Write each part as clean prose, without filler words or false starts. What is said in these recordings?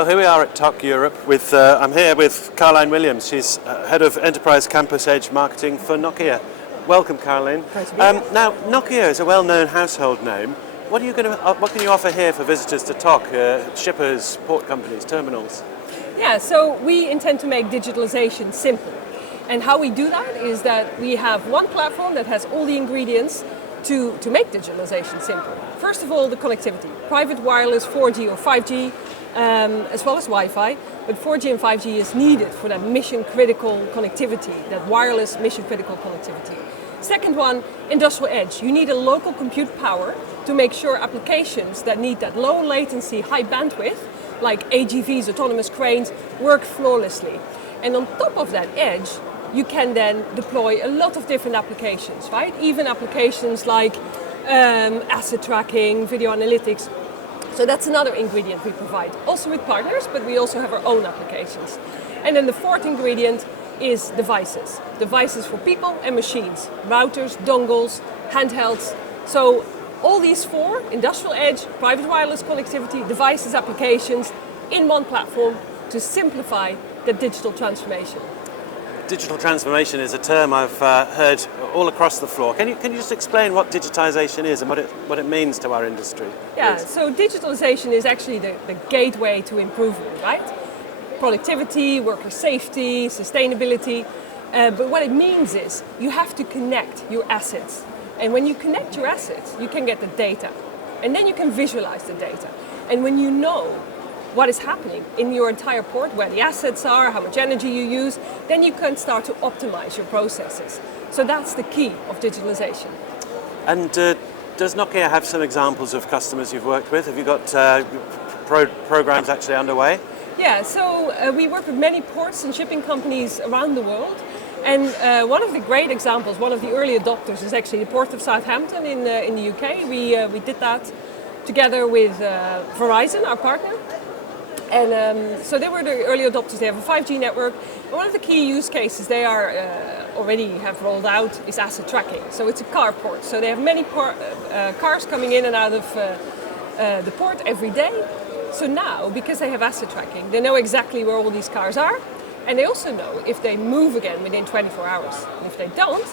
Well, here we are at TOC Europe. I'm here with Carlijn Williams. She's Head of Enterprise Campus Edge Marketing for NOKIA. Welcome, Carlijn. Now, NOKIA is a well-known household name. What can you offer here for visitors to TOC, shippers, port companies, terminals? Yeah, so we intend to make digitalization simple. And how we do that is that we have one platform that has all the ingredients to make digitalization simple. First of all, the connectivity. Private wireless, 4G or 5G, as well as Wi-Fi. But 4G and 5G is needed for that mission-critical connectivity, that wireless mission-critical connectivity. Second one, industrial edge. You need a local compute power to make sure applications that need that low latency, high bandwidth, like AGVs, autonomous cranes, work flawlessly. And on top of that edge, you can then deploy a lot of different applications, right? Even applications like asset tracking, video analytics. So that's another ingredient we provide, also with partners, but we also have our own applications. And then the fourth ingredient is devices. Devices for people and machines, routers, dongles, handhelds. So all these four, industrial edge, private wireless connectivity, devices, applications, in one platform to simplify the digital transformation. Digital transformation is a term I've heard all across the floor. Can you just explain what digitization is and what it means to our industry? Yeah, so digitalization is actually the gateway to improvement, right? Productivity, worker safety, sustainability. But what it means is you have to connect your assets. And when you connect your assets, you can get the data. And then you can visualize the data. And when you know what is happening in your entire port, where the assets are, how much energy you use, then you can start to optimize your processes. So that's the key of digitalization. And does NOKIA have some examples of customers you've worked with? Have you got programs actually underway? Yeah, so we work with many ports and shipping companies around the world. And one of the great examples, one of the early adopters is actually the Port of Southampton in the UK. We did that together with Verizon, our partner. And so they were the early adopters. They have a 5G network. And one of the key use cases they are already have rolled out is asset tracking. So it's a car port. So they have many cars coming in and out of the port every day. So now, because they have asset tracking, they know exactly where all these cars are. And they also know if they move again within 24 hours. And if they don't,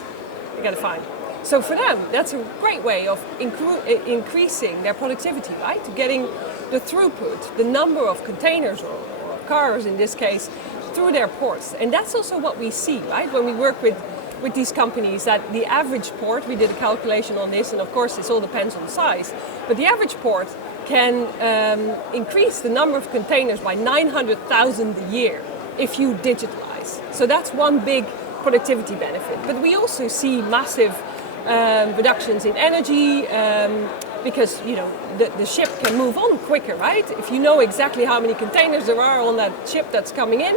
they get a fine. So for them, that's a great way of increasing their productivity, right? Getting the throughput, the number of containers or cars in this case, through their ports. And that's also what we see, right? When we work with these companies, that the average port, we did a calculation on this, and of course this all depends on the size, but the average port can increase the number of containers by 900,000 a year if you digitalize. So that's one big productivity benefit. But we also see massive reductions in energy, because the ship can move on quicker, right? If you know exactly how many containers there are on that ship that's coming in,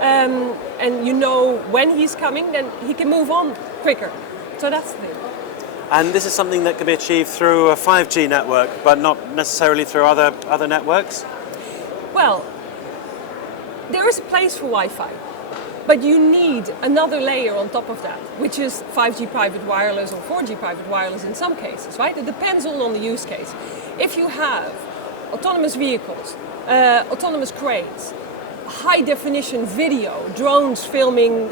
and you know when he's coming, then he can move on quicker. So that's the thing. And this is something that can be achieved through a 5G network, but not necessarily through other networks? Well, there is a place for Wi-Fi. But you need another layer on top of that, which is 5G private wireless or 4G private wireless in some cases, right? It depends all on the use case. If you have autonomous vehicles, autonomous cranes, high definition video, drones filming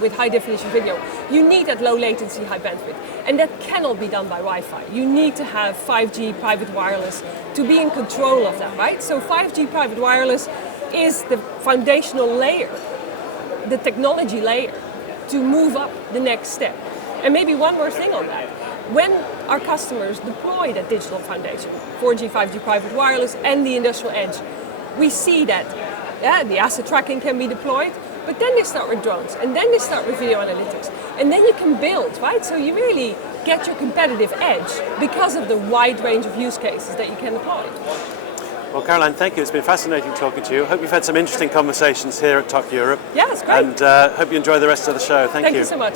with high definition video, you need that low latency, high bandwidth. And that cannot be done by Wi-Fi. You need to have 5G private wireless to be in control of that, right? So 5G private wireless is the foundational layer, the technology layer, to move up the next step. And maybe one more thing on that. When our customers deploy that digital foundation, 4G, 5G private wireless and the industrial edge, we see that the asset tracking can be deployed, but then they start with drones, and then they start with video analytics. And then you can build, right? So you really get your competitive edge because of the wide range of use cases that you can deploy. Well, Carlijn, thank you. It's been fascinating talking to you. Hope you've had some interesting conversations here at TOC Europe. Yeah, it's great. And hope you enjoy the rest of the show. Thank you. Thank you so much.